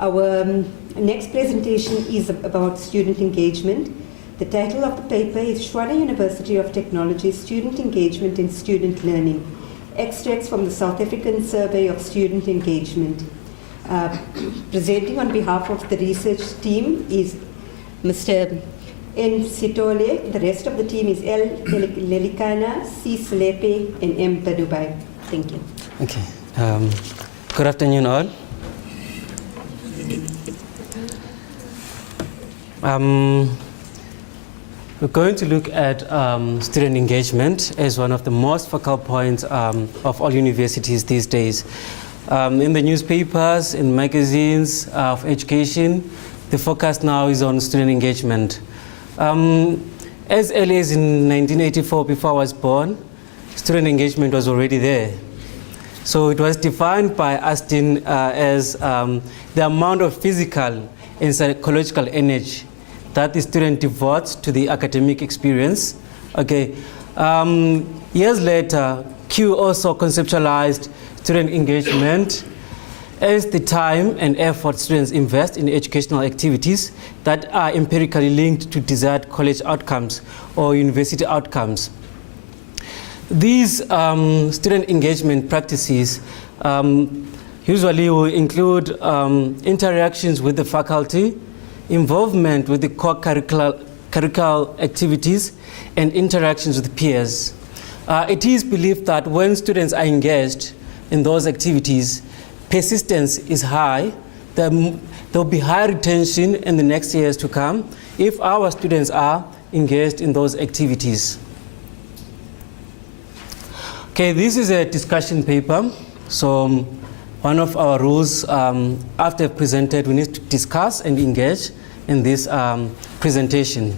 Our next presentation is about student engagement. The title of the paper is Tshwane University of Technology, Student Engagement in Student Learning. Extracts from the South African Survey of Student Engagement. Presenting on behalf of the research team is Mr. N. Sithole. The rest of the team is L. Lekena, C. Selepe, and M. Banoobhai. Thank you. Okay. Good afternoon, all. We're going to look at student engagement as one of the most focal points of all universities these days. In the newspapers, in magazines of education, the focus now is on student engagement. As early as in 1984, before I was born, student engagement was already there. So it was defined by Austin as the amount of physical and psychological energy that the student devotes to the academic experience. Okay. Years later, Q also conceptualized student engagement as the time and effort students invest in educational activities that are empirically linked to desired college outcomes or university outcomes. These student engagement practices usually will include interactions with the faculty, involvement with the core curricular activities, and interactions with peers. It is believed that when students are engaged in those activities, persistence is high. There will be high retention in the next years to come if our students are engaged in those activities. Okay, this is a discussion paper. So one of our rules, after presented, we need to discuss and engage in this presentation.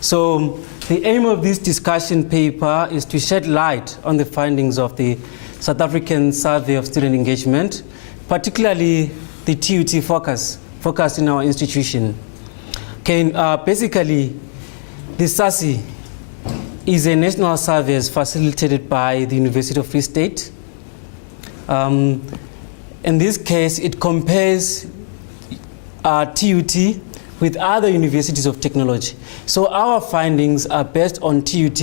So the aim of this discussion paper is to shed light on the findings of the South African Survey of Student Engagement, particularly the TUT focus in our institution. Okay, basically, the SASSE is a national survey facilitated by the University of Free State. In this case, it compares TUT with other universities of technology. So our findings are based on TUT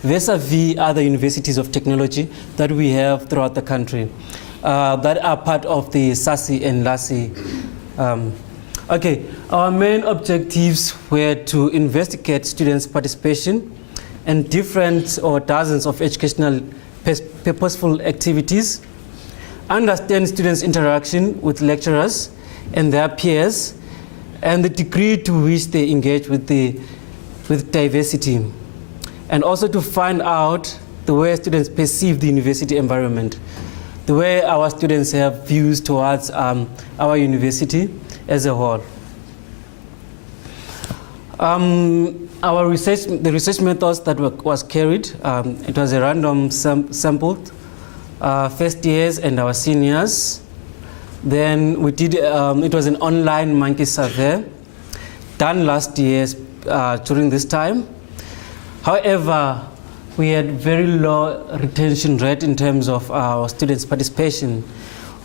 vis-a-vis other universities of technology that we have throughout the country that are part of the SASSE and LASSE. Okay, our main objectives were to investigate students' participation in different or dozens of educational purposeful activities, understand students' interaction with lecturers and their peers, and the degree to which they engage with diversity, and also to find out the way students perceive the university environment, the way our students have views towards our university as a whole. The research methods that was carried, it was a random sample, first years and our seniors. Then we did, it was an online monkey survey done last year during this time. However, we had very low retention rate in terms of our students' participation.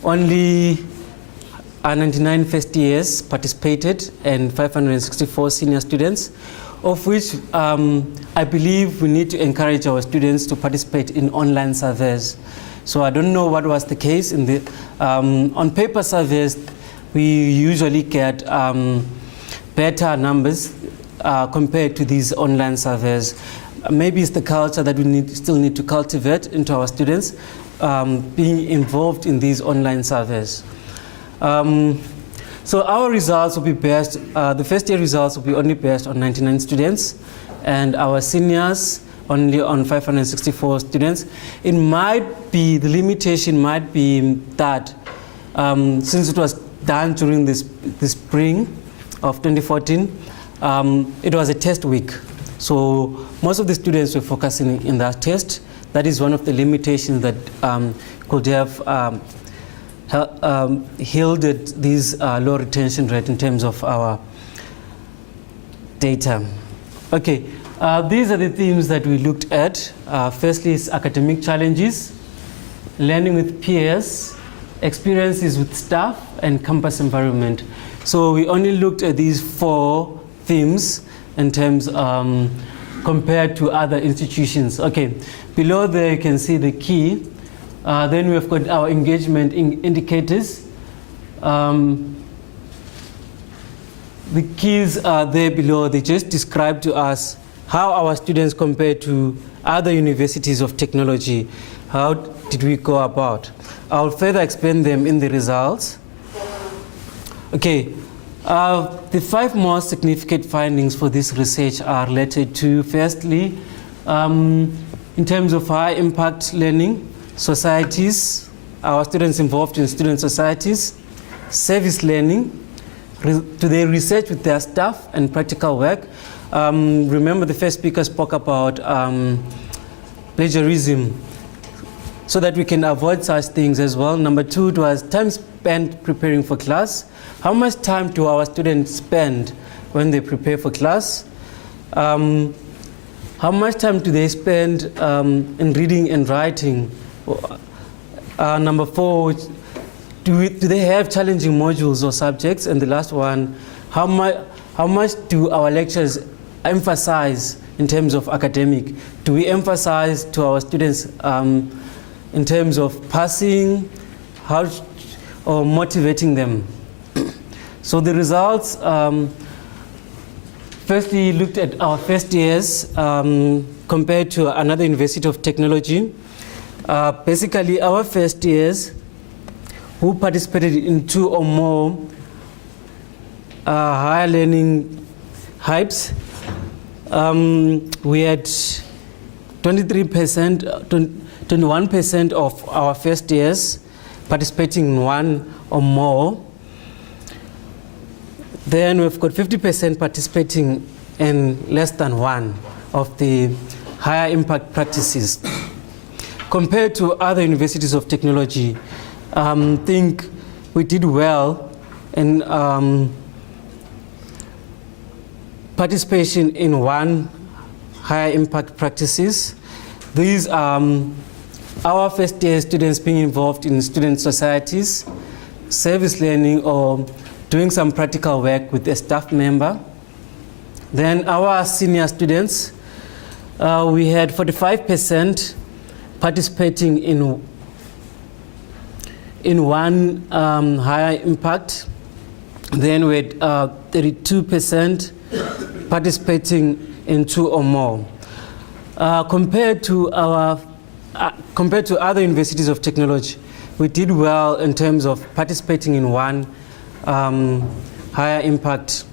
Only 99 first years participated and 564 senior students, of which I believe we need to encourage our students to participate in online surveys. So I don't know what was the case in the on paper surveys. We usually get better numbers compared to these online surveys. Maybe it's the culture that we still need to cultivate into our students being involved in these online surveys. So our results will be based, the first year results will be only based on 99 students, and our seniors only on 564 students. It might be, the limitation might be that since it was done during the spring of 2014, it was a test week. So most of the students were focusing in that test. That is one of the limitations that could have yielded this low retention rate in terms of our data. Okay, these are the themes that we looked at. Firstly is academic challenges, learning with peers, experiences with staff, and campus environment. So we only looked at these 4 themes in terms compared to other institutions. Okay, below there you can see the key. Then we've got our engagement indicators. The keys are there below. They just describe to us how our students compare to other universities of technology. How did we go about? I'll further explain them in the results. Okay, the 5 most significant findings for this research are related to, firstly, in terms of high impact learning, societies, our students involved in student societies, service learning, to their research with their staff and practical work. Remember the first speaker spoke about plagiarism, so that we can avoid such things as well. Number 2, it was time spent preparing for class. How much time do our students spend when they prepare for class? How much time do they spend in reading and writing? Number 4, do they have challenging modules or subjects? And the last one, how much do our lectures emphasize in terms of academic? Do we emphasize to our students in terms of passing, or motivating them? So the results, firstly looked at our first years compared to another University of Technology. Basically our first years who participated in 2 or more higher learning hypes, we had 21% of our first years participating in 1 or more. Then we've got 50% participating in less than 1 of the higher impact practices. Compared to other universities of technology, I think we did well in participation in 1 higher impact practices. These are our first year students being involved in student societies, service learning, or doing some practical work with a staff member. Then our senior students, we had 45% participating in 1 higher impact. Then we had 32% participating in 2 or more. Compared to other universities of technology, we did well in terms of participating in 1 higher impact.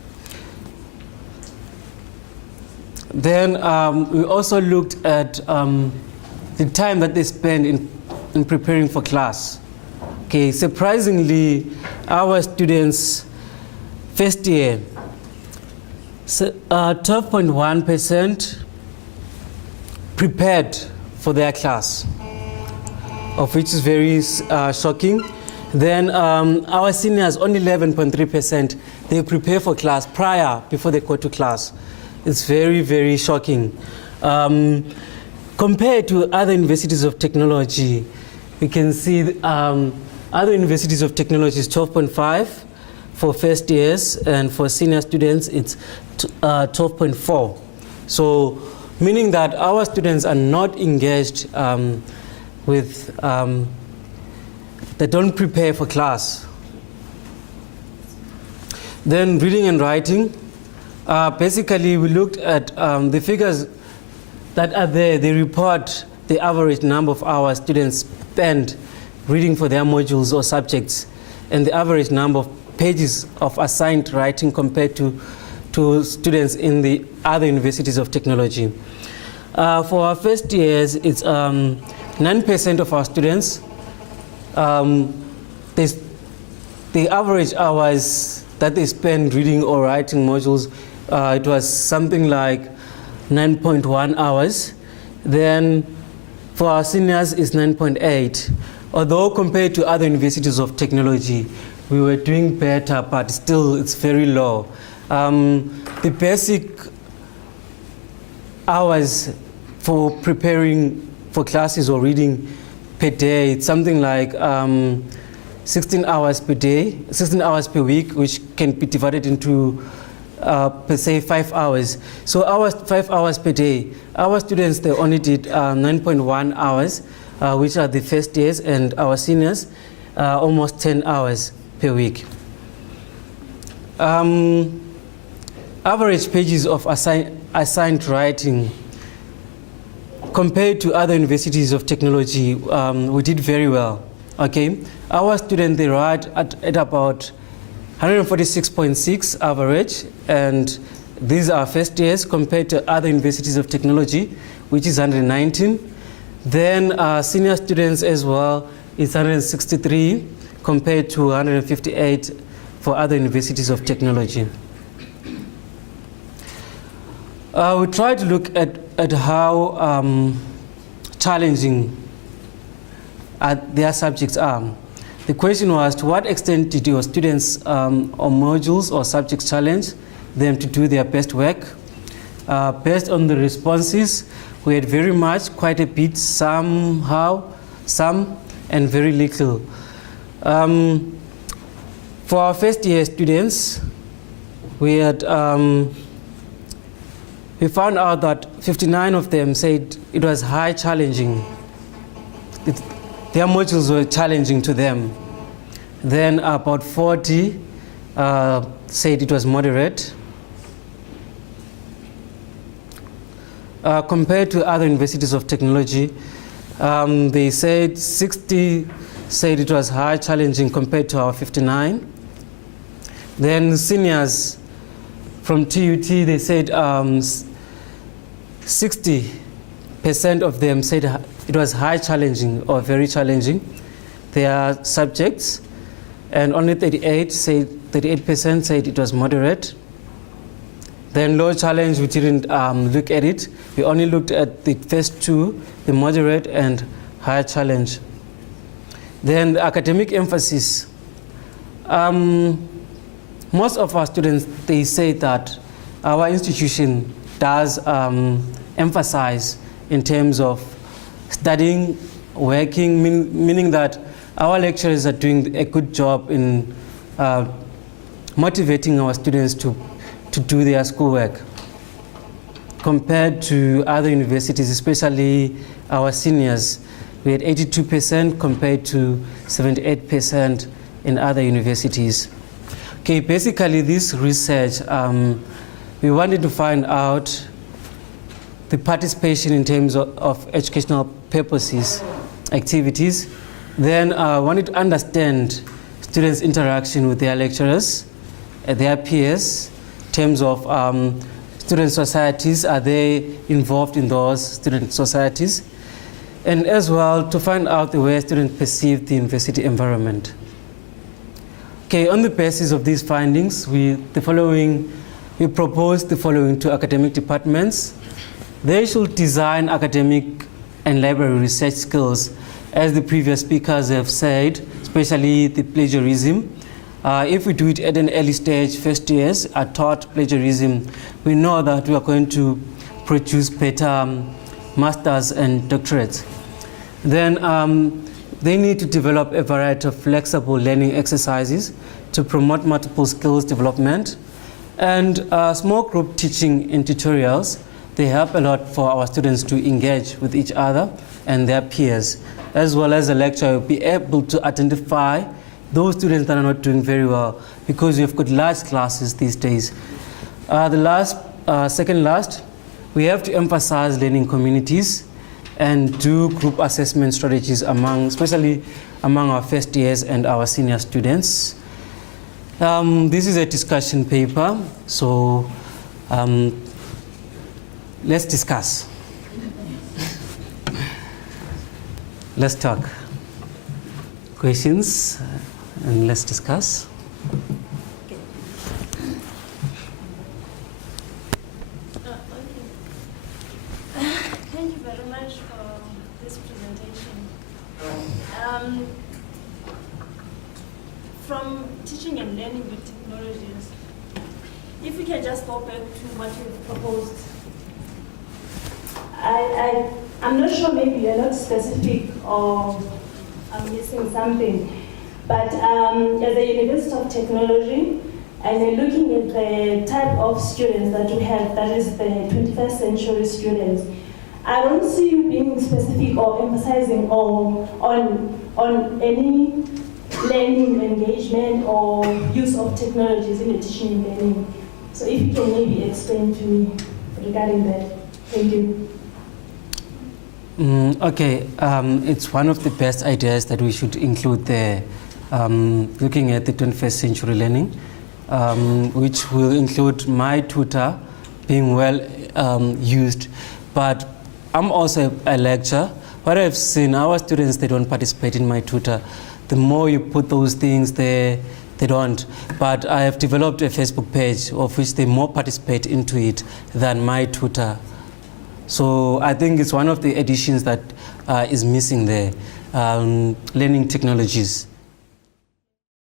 Then we also looked at the time that they spend in preparing for class. Okay, surprisingly, our students first year, 12.1% prepared for their class, of which is very shocking. Then our seniors, only 11.3%, they prepare for class before they go to class. It's very, very shocking. Compared to other universities of technology, we can see other universities of technology is 12.5 for first years, and for senior students it's 12.4. So meaning that our students are not engaged with, they don't prepare for class. Then reading and writing, basically we looked at the figures that are there. They report the average number of hours students spend reading for their modules or subjects, and the average number of pages of assigned writing compared to students in the other universities of technology. For our first years, it's 9% of our students. The average hours that they spend reading or writing modules, it was something like 9.1 hours. Then for our seniors, it's 9.8. Although compared to other universities of technology, we were doing better, but still it's very low. The basic hours for preparing for classes or reading per day, it's something like 16 hours per day, 16 hours per week, which can be divided into per se 5 hours. So 5 hours per day. Our students, they only did 9.1 hours, which are the first years, and our seniors, almost 10 hours per week. Average pages of assigned writing. Compared to other universities of technology, we did very well. Okay, our students, they write at about 146.6 average, and these are first years compared to other universities of technology, which is 119. Then senior students as well is 163 compared to 158 for other universities of technology. We try to look at how challenging their subjects are. The question was, to what extent did your students or modules or subjects challenge them to do their best work? Based on the responses, we had very much, quite a bit, somehow, some, and very little. For our first year students, we had we found out that 59 of them said it was high challenging. Their modules were challenging to them. Then about 40 said it was moderate. Compared to other universities of technology, they said 60 said it was high challenging compared to our 59. Then seniors from TUT, they said 60% of them said it was high challenging or very challenging, their subjects, and only 38% said it was moderate. Then low challenge, we didn't look at it. We only looked at the first two, the moderate and high challenge. Then the academic emphasis. Most of our students, they say that our institution does emphasize in terms of studying, working, meaning that our lecturers are doing a good job in motivating our students to do their schoolwork. Compared to other universities, especially our seniors, we had 82% compared to 78% in other universities. Okay, basically this research, we wanted to find out the participation in terms of educational purposes, activities. Then wanted to understand students' interaction with their lecturers, their peers, in terms of student societies, are they involved in those student societies? And as well to find out the way students perceive the university environment. Okay, on the basis of these findings, we proposed the following to academic departments. They should design academic and library research skills, as the previous speakers have said, especially the plagiarism. If we do it at an early stage, first years, are taught plagiarism, we know that we are going to produce better masters and doctorates. Then they need to develop a variety of flexible learning exercises to promote multiple skills development. And small group teaching in tutorials, they help a lot for our students to engage with each other and their peers. As well as a lecturer, will be able to identify those students that are not doing very well, because we've got large classes these days. Second last, we have to emphasize learning communities and do group assessment strategies especially among our first years and our senior students. This is a discussion paper, so let's discuss. Let's talk. Questions, and let's discuss. Thank you very much for this presentation. From teaching and learning with technologies, if we can just go back to what you've proposed. I'm not sure, maybe you're not specific or I'm missing something. But as a University of Technology, and looking at the type of students that we have, that is the 21st century students, I don't see you being specific or emphasizing on any learning engagement or use of technologies in the teaching and learning. So if you can maybe explain to me regarding that. Thank you. Okay, it's one of the best ideas that we should include there, looking at the 21st century learning, which will include my tutor being well used. But I'm also a lecturer. What I've seen, our students, they don't participate in my tutor. The more you put those things there, they don't. But I have developed a Facebook page of which they more participate into it than my tutor. So I think it's one of the additions that is missing there, learning technologies.